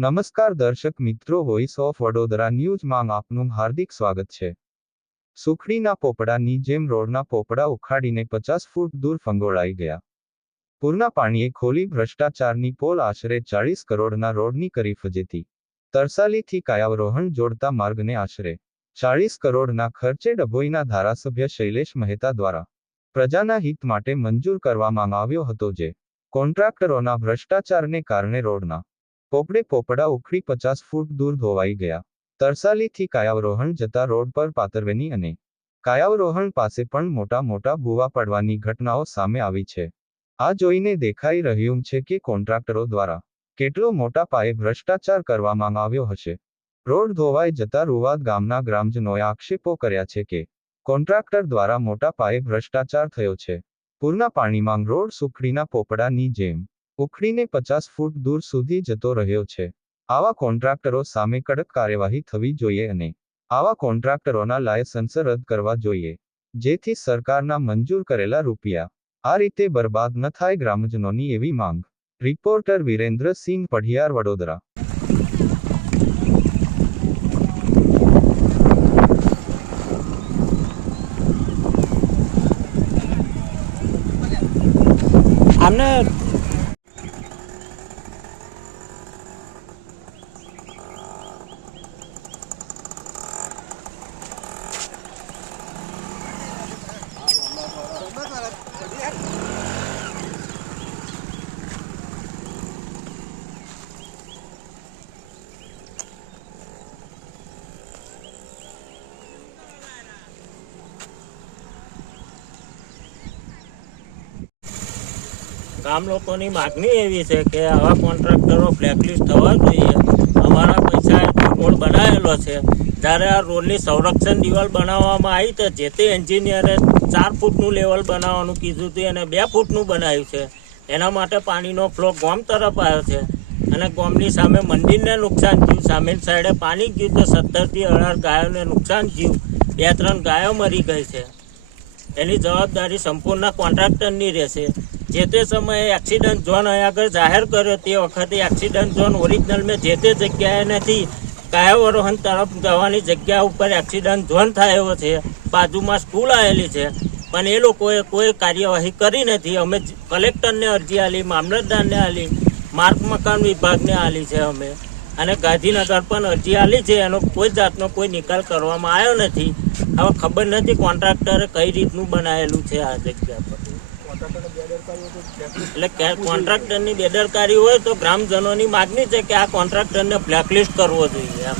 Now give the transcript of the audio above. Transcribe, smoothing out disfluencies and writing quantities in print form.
નમસ્કાર દર્શક મિત્રો, વોઇસ ઓફ વડોદરા ન્યૂઝમાં આપનું હાર્દિક સ્વાગત છે। સુખડીના પોપડાની જેમ રોડના પોપડા ઉખાડીને 50 ફૂટ દૂર ફંગોળાઈ ગયા। પૂરના પાણીએ ખોલી ભ્રષ્ટાચારની પોલ, આશરે 40 કરોડના રોડની કરી ફજેતી। તરસાલીથી કાયાવરોહણ જોડતા માર્ગને આશરે 40 કરોડના ખર્ચે ડભોઈના ધારાસભ્ય શૈલેષ મહેતા દ્વારા પ્રજાના હિત માટે મંજૂર કરવામાં આવ્યો હતો, જે કોન્ટ્રાક્ટરોના ભ્રષ્ટાચારને કારણે રોડના પોપડે પોપડા ઉખડી 50 ફૂટ દૂર ધોવાઈ ગયા। તરસાલીથી કાયાવરોહણ જતા રોડ પર પાતરવેની અને કાયાવરોહણ પાસે પણ મોટા મોટા ભૂવા પડવાની ઘટનાઓ સામે આવી છે। આ જોઈને દેખાઈ રહ્યું છે કે કોન્ટ્રાક્ટરો દ્વારા કેટલો મોટા પાયે ભ્રષ્ટાચાર કરવામાં આવ્યો હશે। રોડ ધોવાઈ જતા રૂવાદ ગામના ગ્રામજનોએ આક્ષેપો કર્યા છે કે કોન્ટ્રાક્ટર દ્વારા મોટા પાયે ભ્રષ્ટાચાર થયો છે। પૂરના પાણીમાં રોડ સુખડીના પોપડાની જેમ ઉખડીને 50 ફૂટ દૂર સુધી જતો રહ્યો છે। આવા કોન્ટ્રાક્ટરો સામે કડક કાર્યવાહી થવી જોઈએ અને આવા કોન્ટ્રાક્ટરોના લાયસન્સ રદ કરવા જોઈએ, જેથી સરકારના મંજૂર કરેલા રૂપિયા આ રીતે બરબાદ ન થાય, ગ્રામજનોની એવી માંગ। રિપોર્ટર વિરેન્દ્રસિંહ પઢિયાર, વડોદરા। ગામ લોકોની માગણી એવી છે કે આવા કોન્ટ્રાક્ટરો બ્લેકલિસ્ટ થવા જોઈએ। અમારા પૈસા રોડ બનાવેલો છે, જ્યારે આ રોડની સંરક્ષણ દિવાલ બનાવવામાં આવી તો જે તે એન્જિનિયરે 4 ફૂટનું લેવલ બનાવવાનું કીધું હતું અને 2 ફૂટનું બનાવ્યું છે। એના માટે પાણીનો ફ્લો ગામ તરફ આવ્યો છે અને ગામની સામે મંદિરને નુકસાન થયું, સામેની સાઈડે પાણી ગયું તો 17થી 18 ગાયોને નુકસાન થયું, 2-3 ગાયો મરી ગઈ છે। એની જવાબદારી સંપૂર્ણ કોન્ટ્રાક્ટરની રહેશે। જે તે સમયે એક્સિડન્ટ ઝોન અહીં આગળ જાહેર કર્યો તે વખતે એક્સિડન્ટ ઝોન ઓરિજિનલ મેં જે તે જગ્યાએ નથી, કાયાવરોહણ તરફ જવાની જગ્યા ઉપર એક્સિડન્ટ ઝોન થયો છે, બાજુમાં સ્કૂલ આવેલી છે, પણ એ લોકોએ કોઈ કાર્યવાહી કરી નથી। અમે કલેક્ટરને અરજી આલી, મામલતદારને આલી, માર્ગ મકાન વિભાગને આલી છે અમે, અને ગાંધીનગર પણ અરજી આલી છે। એનો કોઈ જાતનો કોઈ નિકાલ કરવામાં આવ્યો નથી। હવે ખબર નથી કોન્ટ્રાક્ટરે કઈ રીતનું બનાવેલું છે આ જગ્યા પર। એટલે કોન્ટ્રાક્ટરની બેદરકારી હોય તો ગ્રામજનોની માગણી છે કે આ કોન્ટ્રાક્ટરને બ્લેકલિસ્ટ કરવો જોઈએ।